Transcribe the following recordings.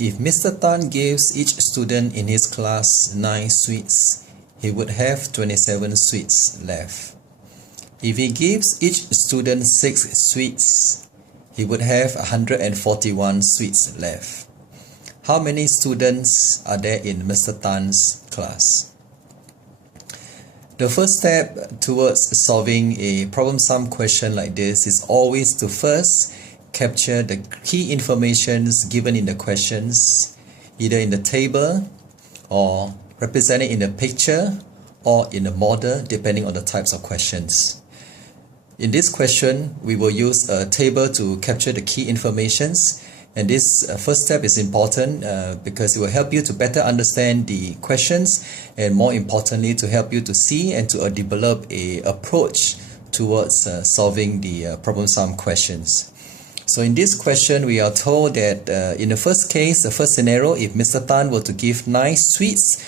If Mr. Tan gives each student in his class 9 sweets, he would have 27 sweets left. If he gives each student 6 sweets, he would have 141 sweets left. How many students are there in Mr. Tan's class? The first step towards solving a problem sum question like this is always to first capture the key informations given in the questions, either in the table or represented in a picture or in a model, depending on the types of questions. In this question, we will use a table to capture the key informations, and this first step is important because it will help you to better understand the questions, and more importantly, to help you to see and to develop an approach towards solving the problem sum questions. So in this question, we are told that in the first case, the first scenario, if Mr. Tan were to give 9 sweets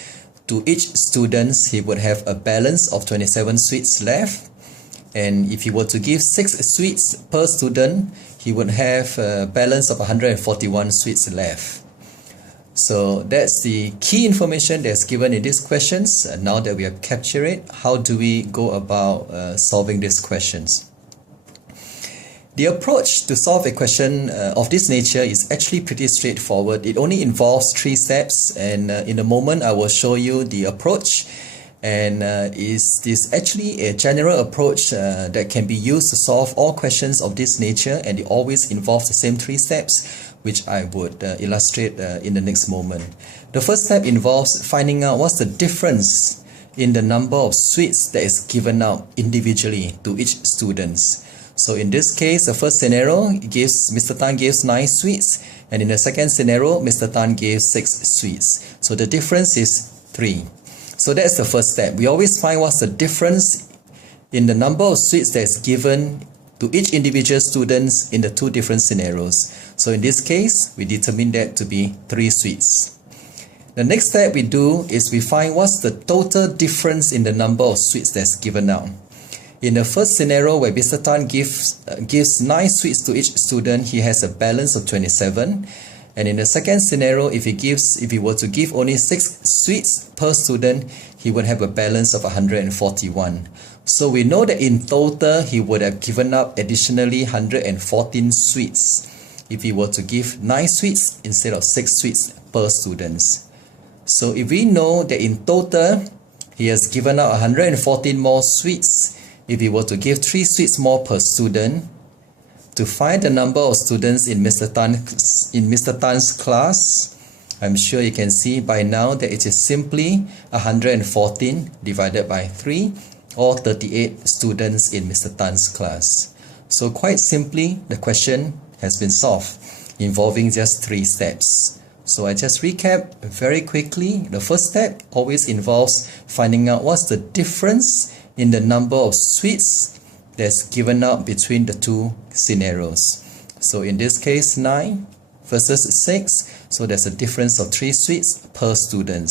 to each student, he would have a balance of 27 sweets left. And if he were to give 6 sweets per student, he would have a balance of 141 sweets left. So that's the key information that's given in these questions. And now that we have captured it, how do we go about solving these questions? The approach to solve a question of this nature is actually pretty straightforward. It only involves 3 steps, and in a moment I will show you the approach. And is actually a general approach that can be used to solve all questions of this nature, and it always involves the same 3 steps, which I would illustrate in the next moment. The first step involves finding out what's the difference in the number of sweets that is given out individually to each student. So in this case, the first scenario Mr. Tan gives 9 sweets, and in the second scenario, Mr. Tan gives 6 sweets. So the difference is 3. So that's the first step. We always find what's the difference in the number of sweets that is given to each individual students in the 2 different scenarios. So in this case, we determine that to be 3 sweets. The next step we do is we find what's the total difference in the number of sweets that's given out. In the first scenario, where Mr. Tan gives 9 sweets to each student, he has a balance of 27. And in the second scenario, if he were to give only 6 sweets per student, he would have a balance of 141. So we know that in total, he would have given up additionally 114 sweets if he were to give 9 sweets instead of 6 sweets per student. So if we know that in total, he has given out 114 more sweets, if he were to give 3 sweets more per student, to find the number of students in Mr. Tan's class, I'm sure you can see by now that it is simply 114 divided by 3, or 38 students in Mr. Tan's class. So quite simply, the question has been solved, involving just 3 steps. So I just recap very quickly. The first step always involves finding out what's the difference in the number of sweets that's given out between the 2 scenarios. So in this case, 9 versus 6, so there's a difference of 3 sweets per student.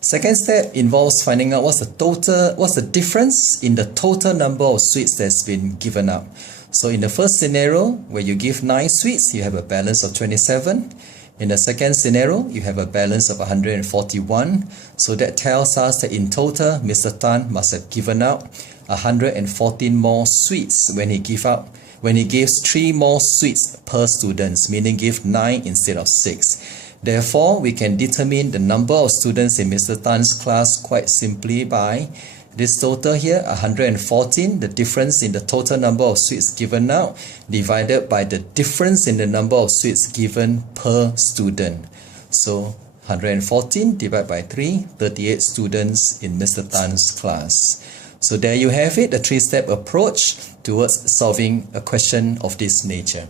Second step involves finding out what's the difference in the total number of sweets that's been given out. So in the first scenario, where you give 9 sweets, you have a balance of 27. In the second scenario, you have a balance of 141. So that tells us that in total, Mr. Tan must have given out 114 more sweets when he gives 3 more sweets per student, meaning give 9 instead of 6. Therefore, we can determine the number of students in Mr. Tan's class quite simply by this total here, 114, the difference in the total number of sweets given out, divided by the difference in the number of sweets given per student. So 114 divided by 3, 38 students in Mr. Tan's class. So there you have it, the 3-step approach towards solving a question of this nature.